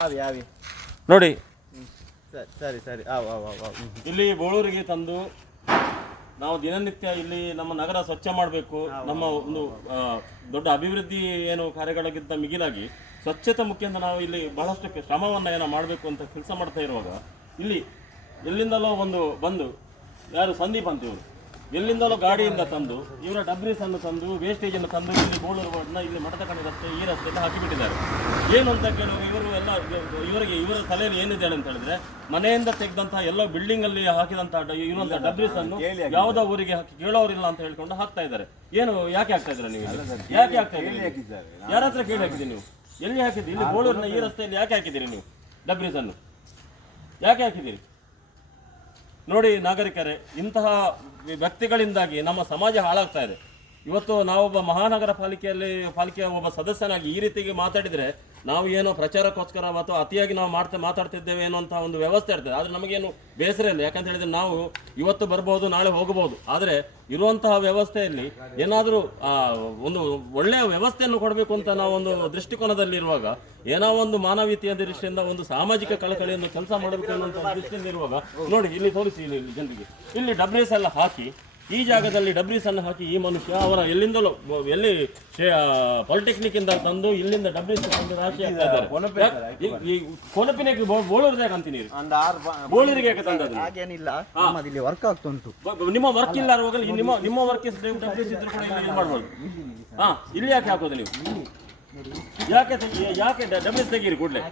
ನೋಡಿ ಸರಿ ಸರಿ ಇಲ್ಲಿ ಬೋಳೂರಿಗೆ ತಂದು ನಾವು ದಿನನಿತ್ಯ ಇಲ್ಲಿ ನಮ್ಮ ನಗರ ಸ್ವಚ್ಛ ಮಾಡಬೇಕು. ನಮ್ಮ ಒಂದು ದೊಡ್ಡ ಅಭಿವೃದ್ಧಿ ಏನು ಕಾರ್ಯಗಳಿಗಿಂತ ಮಿಗಿಲಾಗಿ ಸ್ವಚ್ಛತೆ ಮುಖ್ಯ ಅಂತ ನಾವು ಇಲ್ಲಿ ಬಹಳಷ್ಟು ಶ್ರಮವನ್ನು ಏನೋ ಮಾಡಬೇಕು ಅಂತ ಕೆಲಸ ಮಾಡ್ತಾ ಇರುವಾಗ ಇಲ್ಲಿ ಎಲ್ಲಿಂದಲೋ ಬಂದು ಯಾರು ಸಂದೀಪ್ ಅಂತ ಇವರು ಎಲ್ಲಿಂದಲೋ ಗಾಡಿಯಿಂದ ತಂದು ಇವರ ಡಬ್ರೀಸನ್ನು ತಂದು ವೇಸ್ಟೇಜನ್ನು ತಂದು ಇಲ್ಲಿ ಬೋಳೂರು ರೋಡ್ನ ಇಲ್ಲಿ ಮಠದಕಣಿ ರಸ್ತೆ ಈ ರಸ್ತೆಯಲ್ಲಿ ಹಾಕಿಬಿಟ್ಟಿದ್ದಾರೆ. ಏನು ಅಂತ ಕೇಳುವಾಗ ಇವರು ಎಲ್ಲ ಇವರ ತಲೆಯಲ್ಲಿ ಏನಿದೆ ಅಂತ ಹೇಳಿದ್ರೆ ಮನೆಯಿಂದ ತೆಗೆದಂತಹ ಎಲ್ಲ ಬಿಲ್ಡಿಂಗ್ ಅಲ್ಲಿ ಹಾಕಿದಂತಹ ಇರುವಂತಹ ಡಬ್ರೀಸನ್ನು ಯಾವುದೋ ಊರಿಗೆ ಹಾಕಿ ಕೇಳೋರಿಲ್ಲ ಅಂತ ಹೇಳ್ಕೊಂಡು ಹಾಕ್ತಾ ಇದ್ದಾರೆ. ಏನು ಯಾಕೆ ಹಾಕ್ತಾ ಇದ್ದಾರೆ ನೀವು? ಯಾಕೆ ಹಾಕ್ತಾ ಇದ್ದೀರಿ? ಯಾರ ಹತ್ರ ಕೇಳಿ ಹಾಕಿದ್ದೀರಿ ನೀವು? ಎಲ್ಲಿ ಹಾಕಿದ್ದೀರಿ? ಇಲ್ಲಿ ಬೋಳೂರಿನ ಈ ರಸ್ತೆಯಲ್ಲಿ ಯಾಕೆ ಹಾಕಿದ್ದೀರಿ ನೀವು ಡಬ್ರೀಸನ್ನು? ಯಾಕೆ ಹಾಕಿದ್ದೀರಿ? ನೋಡಿ ನಾಗರಿಕರೇ, ಇಂತಹ ವ್ಯಕ್ತಿಗಳಿಂದಾಗಿ ನಮ್ಮ ಸಮಾಜ ಹಾಳಾಗ್ತಾ ಇದೆ. ಇವತ್ತು ನಾವೊಬ್ಬ ಮಹಾನಗರ ಪಾಲಿಕೆಯ ಒಬ್ಬ ಸದಸ್ಯನಾಗಿ ಈ ರೀತಿಗೆ ಮಾತಾಡಿದರೆ ನಾವು ಏನೋ ಪ್ರಚಾರಕ್ಕೋಸ್ಕರ ಅಥವಾ ಅತಿಯಾಗಿ ನಾವು ಮಾತಾಡ್ತಿದ್ದೇವೆ ಅನ್ನೋಂಥ ಒಂದು ವ್ಯವಸ್ಥೆ ಇರ್ತದೆ. ಆದರೆ ನಮಗೇನು ಬೇಸರ ಇಲ್ಲ. ಯಾಕಂತ ಹೇಳಿದ್ರೆ ನಾವು ಇವತ್ತು ಬರ್ಬೋದು, ನಾಳೆ ಹೋಗಬಹುದು. ಆದರೆ ಇರುವಂತಹ ವ್ಯವಸ್ಥೆಯಲ್ಲಿ ಏನಾದರೂ ಒಂದು ಒಳ್ಳೆಯ ವ್ಯವಸ್ಥೆಯನ್ನು ಕೊಡಬೇಕು ಅಂತ ನಾವು ಒಂದು ದೃಷ್ಟಿಕೋನದಲ್ಲಿರುವಾಗ, ಏನೋ ಒಂದು ಮಾನವೀಯತೆಯ ದೃಷ್ಟಿಯಿಂದ ಒಂದು ಸಾಮಾಜಿಕ ಕಳಕಳಿಯನ್ನು ಕೆಲಸ ಮಾಡಬೇಕು ಅನ್ನೋಂಥ ದೃಷ್ಟಿಯಿಂದ ಇರುವಾಗ ನೋಡಿ ಇಲ್ಲಿ ತೋರಿಸಿ, ಇಲ್ಲಿ ಜನರಿಗೆ ಇಲ್ಲಿ ಡಬ್ರೀಸ್ ಎಲ್ಲ ಹಾಕಿ ಈ ಜಾಗದಲ್ಲಿ ಡಬ್ರೀಸನ್ನು ಹಾಕಿ ಈ ಮನುಷ್ಯ ಅವರ ಎಲ್ಲಿಂದಲೂ ಎಲ್ಲಿ ಪಾಲಿಟೆಕ್ನಿಕ್ ಇಂದ ತಂದು ಇಲ್ಲಿಂದ ಡಬ್ರೀಸ್ ತಂದು ರಾಶಿ ಆಗ್ತಾ ಇದ್ದಾರೆ. ಕೊನಪಿನಕ್ಕೆ ಬೋಳೂರಿಗೆ ಅಂತೀನಿ, ಬೋಳೂರಿಗೆ ವರ್ಕ್ ಆಗ್ತಾ ಉಂಟು. ನಿಮ್ಮ ವರ್ಕ್ ಇಲ್ಲ ನಿಮ್ಮ ವರ್ಕ್ ಡಬ್ರೀಸ್ ಇದ್ರು ಕೂಡ ಇಲ್ಲಿ ಮಾಡ್ಬೋದು. ಇಲ್ಲಿ ಯಾಕೆ ಹಾಕೋದು ನೀವು? ಯಾಕೆ ಡಬ್ರೀಸ್ ತೆಗೀರಿ ಕೂಡಲೇ?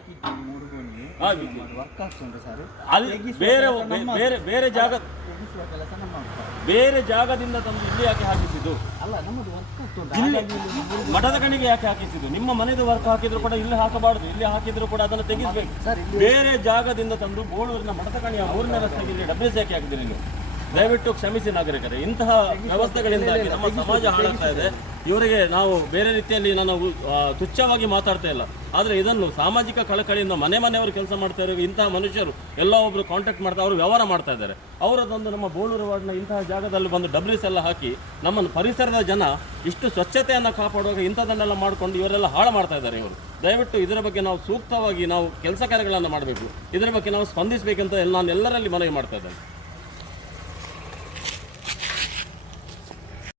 ಅಲ್ಲಿ ಬೇರೆ ಜಾಗದಿಂದ ತಂದು ಇಲ್ಲಿ ಯಾಕೆ ಹಾಕಿಸಿದ್ದು? ಮಠದ ಕಣಿಗೆ ಯಾಕೆ ಹಾಕಿಸಿದ್ದು? ನಿಮ್ಮ ಮನೆದು ವರ್ಕ್ ಹಾಕಿದ್ರು ಕೂಡ ಇಲ್ಲಿ ಹಾಕಬಾರದು. ಇಲ್ಲಿ ಹಾಕಿದ್ರು ಕೂಡ ಅದನ್ನು ತೆಗಿಸ್ಬೇಕು. ಬೇರೆ ಜಾಗದಿಂದ ತಂದು ಬೋಳೂರಿನ ಮಠದ ಕಣಿಯ 3ನೇ ರಸ್ತೆಗೆ ಇಲ್ಲಿ ಡಬ್ರೀಸ್ ಯಾಕೆ ಹಾಕಿದ್ರಿ ನೀವು? ದಯವಿಟ್ಟು ಕ್ಷಮಿಸಿ ನಾಗರಿಕರೇ. ಇಂತಹ ವ್ಯವಸ್ಥೆಗಳಿಂದಾಗಿ ನಮ್ಮ ಸಮಾಜ ಹಾಳಾಗ್ತಾ ಇದೆ. ಇವರಿಗೆ ನಾವು ಬೇರೆ ರೀತಿಯಲ್ಲಿ ನಾನು ತುಚ್ಛವಾಗಿ ಮಾತಾಡ್ತಾ ಇಲ್ಲ. ಆದರೆ ಇದನ್ನು ಸಾಮಾಜಿಕ ಕಳಕಳಿಯಿಂದ ಮನೆಯವರು ಕೆಲಸ ಮಾಡ್ತಾ ಇರೋ ಇಂತಹ ಮನುಷ್ಯರು ಎಲ್ಲ ಒಬ್ಬರು ಕಾಂಟ್ಯಾಕ್ಟ್ ಮಾಡ್ತಾ ಅವರು ವ್ಯವಹಾರ ಮಾಡ್ತಾ ಇದ್ದಾರೆ. ಅವರದೊಂದು ನಮ್ಮ ಬೋಳೂರು ವಾರ್ಡ್ನ ಇಂತಹ ಜಾಗದಲ್ಲಿ ಬಂದು ಡಬ್ರೀಸ್ ಎಲ್ಲ ಹಾಕಿ ನಮ್ಮ ಪರಿಸರದ ಜನ ಇಷ್ಟು ಸ್ವಚ್ಛತೆಯನ್ನು ಕಾಪಾಡುವಾಗ ಇಂಥದನ್ನೆಲ್ಲ ಮಾಡಿಕೊಂಡು ಇವರೆಲ್ಲ ಹಾಳು ಮಾಡ್ತಾ ಇದ್ದಾರೆ. ಇವರು ದಯವಿಟ್ಟು ಇದರ ಬಗ್ಗೆ ನಾವು ಸೂಕ್ತವಾಗಿ ನಾವು ಕೆಲಸ ಕಾರ್ಯಗಳನ್ನು ಮಾಡಬೇಕು. ಇದರ ಬಗ್ಗೆ ನಾವು ಸ್ಪಂದಿಸಬೇಕಂತ ನಾನು ಎಲ್ಲರಲ್ಲಿ ಮನವಿ ಮಾಡ್ತಾ ಇದ್ದೇನೆ.